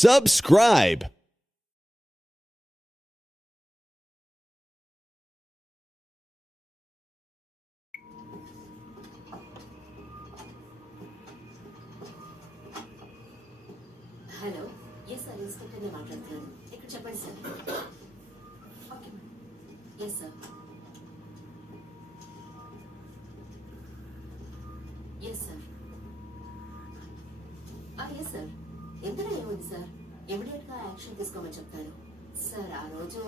Subscribe. Hello yes sir ఇన్స్పెక్టర్ని మాట్లాడుతున్నాను. ఇక్కడ చెప్పండి sir. Okay madam. Yes sir. Yes sir. Yes sir. ఇందులో ఏముంది సార్? ఇమీడియట్గా యాక్షన్ తీసుకోమని చెప్తాను సార్. ఆ రోజు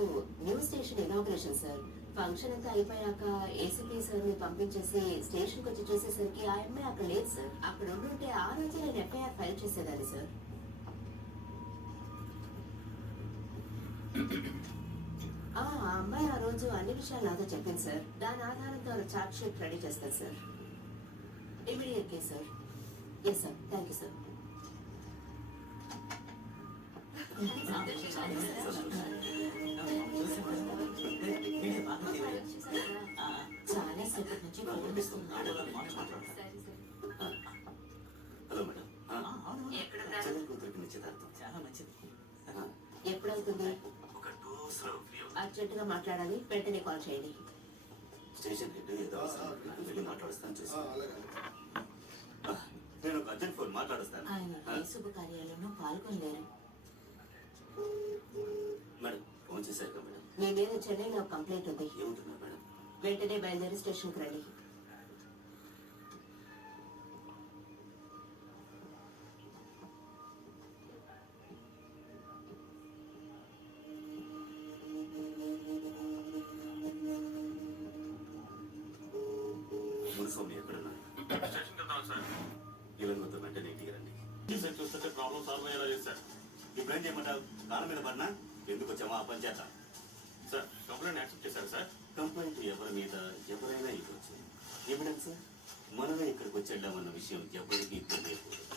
new station inauguration sir. Function అంతా అయిపోయాక ఏసీపీ సార్ని పంపించేసి స్టేషన్కి వచ్చి చూసేసరికి ఆ అమ్మాయి అక్కడ లేదు సార్. అక్కడ ఉండుంటే ఆ రోజు నేను ఎఫ్ఐఆర్ ఫైల్ చేసేదాన్ని సార్. ఆ అమ్మాయి ఆ రోజు అన్ని విషయాలు నాతో చెప్పింది సార్. దాని ఆధారంతో చార్జ్ షీట్ రెడీ చేస్తారు sir. Immediate case sir. Yes sir. Thank you sir. చాలా సేపటి నుంచి ఎప్పుడవుతుంది? అర్జెంటుగా మాట్లాడాలి. వెంటనే కాల్ చేయండి. స్టేషన్ మాట్లాడుస్తాను చూసి నేను అర్జెంట్ ఫోన్ మాట్లాడుస్తాను. ఆయన ఏ శుభకార్యాలను పాల్గొనలేరు. మేడం ఫోన్ చేశారు కదా మేడం. మీ మీద చెన్నైలో కంప్లైంట్ ఉంది. ఏముంటున్నారు మేడం? వెంటనే బయలుదేరి స్టేషన్కి రండి. మున్స్వామి ఎక్కడున్నారు? ఇవన్నీ మొత్తం వెంటనే ఇంటికి రండి. చూస్తుంటే ప్రాబ్లం సాల్వ్ అయ్యేలా చేశారు. ఇప్పుడు ఏం చేయమంటారు? కాలం మీద పడినా ఎందుకు వచ్చామా ఆ పని చేద్దాం సార్. కంప్లైంట్ యాక్సెప్ట్ చేశారు సార్. కంప్లైంట్ ఎవరి మీద ఎవరైనా ఇవ్వచ్చు. ఎవిడెన్స్ మనమే ఇక్కడికి వచ్చి వెళ్ళామన్న విషయం ఎవరికి తెలియకూడదు.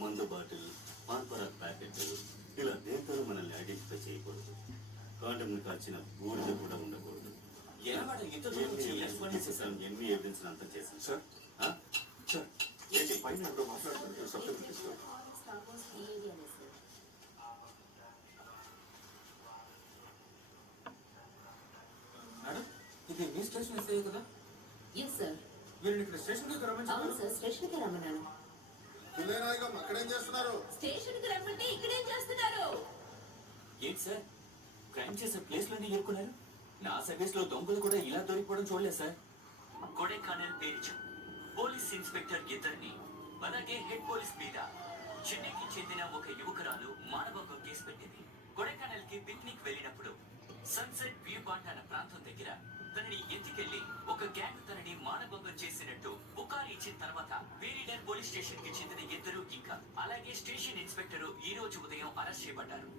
మందు బాటిల్, పాన్పరాక్ ప్యాకెట్ ఇలా నేతలు మనల్ని ఐడెంటిఫై చేయకూడదు. కాండం కాల్చిన బూడిద కూడా ఉండకూడదు. ఎన్ని ఎవిడెన్స్ అంతా చేశాను సార్. సార్ ఏంటి పైన ఎవరో మాట్లాడుతున్నారు? సబ్జెక్ట్ మేడం, ఇది మీ స్టేషన్ ఎస్ఐ కదా? Yes sir. మీరు ఇక్కడ స్టేషన్కి రమ్మని అవును సార్. స్టేషన్కి రమ్మన్నాను. అక్కడేం చేస్తున్నారు? స్టేషన్కి రమ్మంటే ఇక్కడేం చేస్తున్నారు? ఏంటి సార్, క్రైమ్ చేసే ప్లేస్ లోనే ఇరుక్కున్నారు? నా సర్వీస్ లో దొంగలు కూడా ఇలా దొరికిపోవడం చూడలేదు సార్. కొడైకనల్ పేరు పోలీస్ ఇన్స్పెక్టర్ ఇద్దరిని, అలాగే హెడ్ పోలీస్ మీద చెన్నైకి చెందిన ఒక యువకురాలు మానభంగం కేసు పెట్టింది. కొడైకనల్ కి పిక్నిక్ వెళ్ళినప్పుడు సన్సెట్ వ్యూ పాయింట్ అన్న ప్రాంతం దగ్గర తనని ఎత్తుకెళ్లి ఒక గ్యాంగ్ తనని మానభంగం చేసినట్టు పుకారు ఇచ్చిన తర్వాత వేరిడర్ పోలీస్ స్టేషన్ కి చెందిన ఇద్దరు ఇంకా అలాగే స్టేషన్ ఇన్స్పెక్టర్ ఈ రోజు ఉదయం అరెస్ట్ చేయబడ్డారు.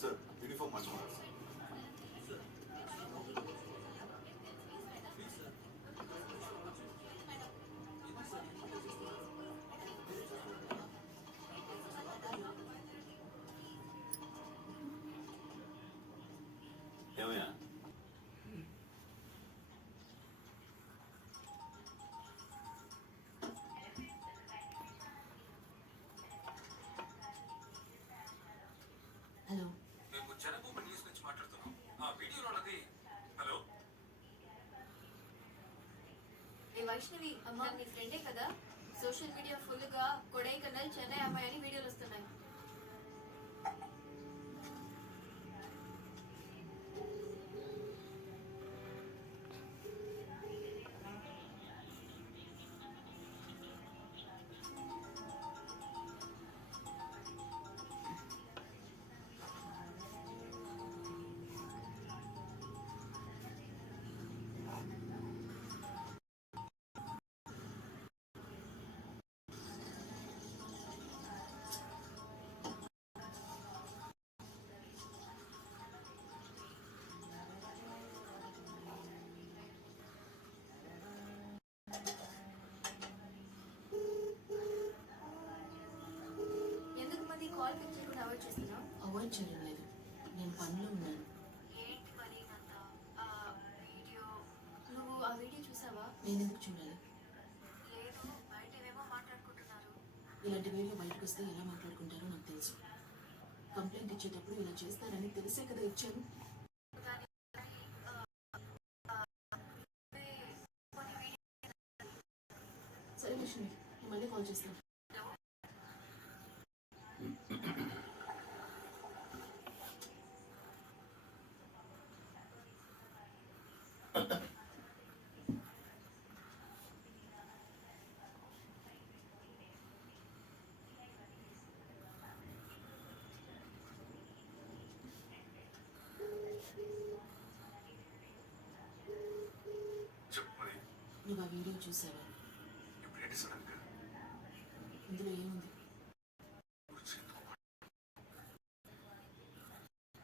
సార్ యూనిఫామ్ మార్చుకున్నారు. ఏమయ్యా? హలో. మేము జనభూమి న్యూస్ నుంచి మాట్లాడుతున్నాం. ఆ వీడియోలో ఉన్నది. హలో, వైష్ణవి అమ్మ, నీ ఫ్రెండే కదా? సోషల్ మీడియా ఫుల్ గా కొడైకనల్ చెన్నై అమ్మాయి అని వీడియోలు వస్తున్నాయి. కాల్ పిక్ చేయకుండా అవాయిడ్ చేస్తున్నావు? అవాయిడ్ చేయడం లేదు, నేను పనిలో ఉన్నాను. ఏంటి మరి అంతా? వీడియో నువ్వు ఆ వీడియో చూసావా? నేను ఎందుకు చూడాలి? లేదు, బయట ఏవేమో మాట్లాడుకుంటున్నారు. ఇలాంటి వీడియో బయటకు వస్తే ఎలా మాట్లాడుకుంటారో నాకు తెలుసు. కంప్లైంట్ ఇచ్చేటప్పుడు ఇలా చేస్తారని తెలిసే కదా ఇచ్చాను. సరే లక్ష్మి, నేను మళ్ళీ కాల్ చేస్తాను. చెప్పు మరి నువ్వు ఆ వీడియో చూసావా? ఇప్పుడు ఏంటి సడన్గా ఇందులో ఏముంది? గురించి ఎందుకు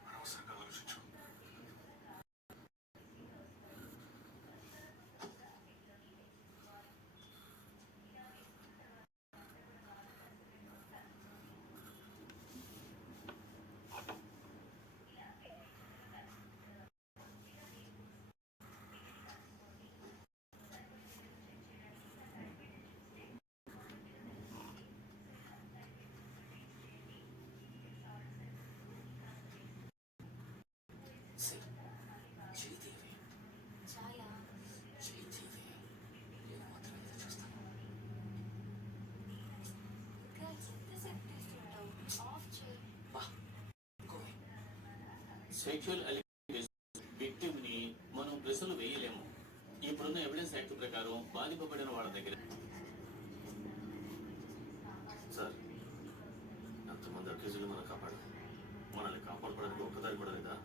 అనవసరంగా ఆలోచించు. చేతివి చాలా చేతివి నేను మాత్రం ఎదురు చూస్తాను. ఇంకా ఎంతసేపు తీసుకుంటావు? ఆఫ్ చేయి. సెక్షువల్ విక్టిమ్ ని మనం ప్రశ్నలు వేయలేము. ఇప్పుడున్న ఎవిడెన్స్ యాక్ట్ ప్రకారం బాధింపబడిన వాళ్ళ దగ్గర సార్ ఎంతమంది అక్యూజులు మనం కాపాడు, మనల్ని కాపాడుకోవడానికి ఒక్కదారి కూడా లేదా?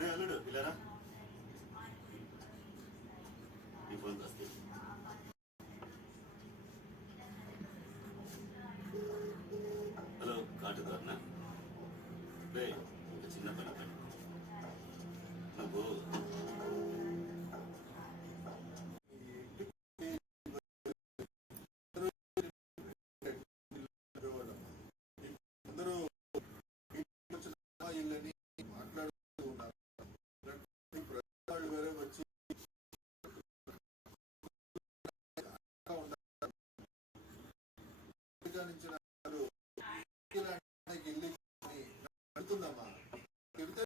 రే అల్లుడు ఇలారా, ఈ ఫోన్ కాస్త హలో కాటుదారునా? రే ఒక చిన్న పని పని నువ్వు అందరూ వచ్చిన ఇళ్ళని మాట్లాడుతూ ఉన్నారు. వాళ్ళు వేరే వచ్చి నుంచి ఇల్లు అడుగుతుందమ్మా. తిడితే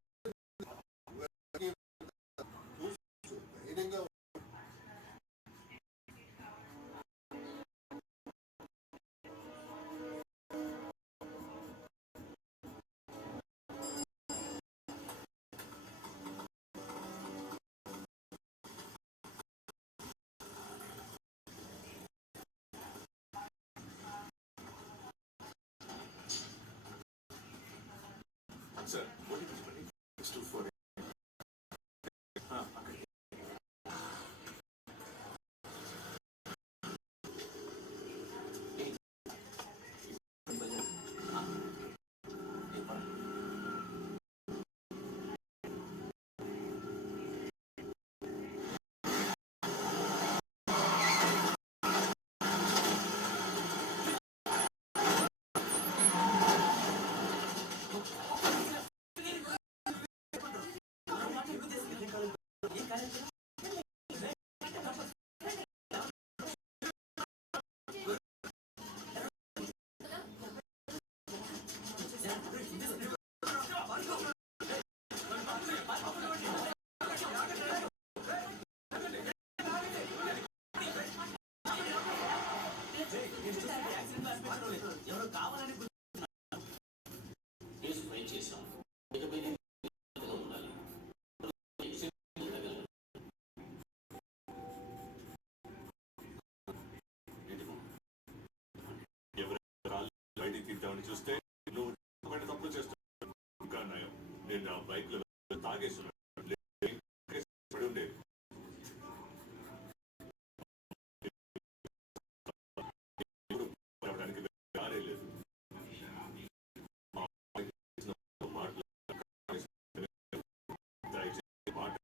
ధైర్యంగా సార్ ఓటీ చెప్పండి. 624 అక్కడికి కేసు ఫైల్ చేశాం. ఇకపై నేను జాగ్రత్తగా ఉండాలి. బయటికి తీద్దామని చూస్తే నువ్వు తప్పులు చేస్తున్నావు. ఇంకా నయం, నేను ఆ బైక్ లో తాగేస్తున్నాను. పడి ఉండేది. రావడానికి దారే లేదు. దయచేసి మాట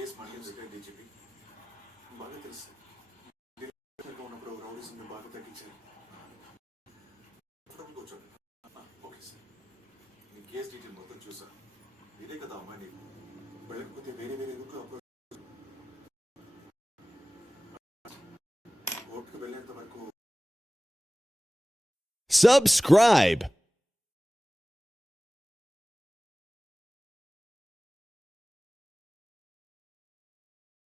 కేసు మళ్ళీ రిటైర్ డీజీపీ బాగా తెలుసు ఢిల్లీలో ఉన్నప్పుడు రౌడీస్ని బాగా తగ్గించారు. కూర్చోండి. ఓకే సార్, నీ కేసు డీటెయిల్ మొత్తం చూసా. ఇదే కదా అమ్మాయి నీకు వెళ్ళకపోతే వేరే వేరే రూట్లో అప్రోచ్ కోర్టుకు వెళ్ళేంత వరకు Subscribe.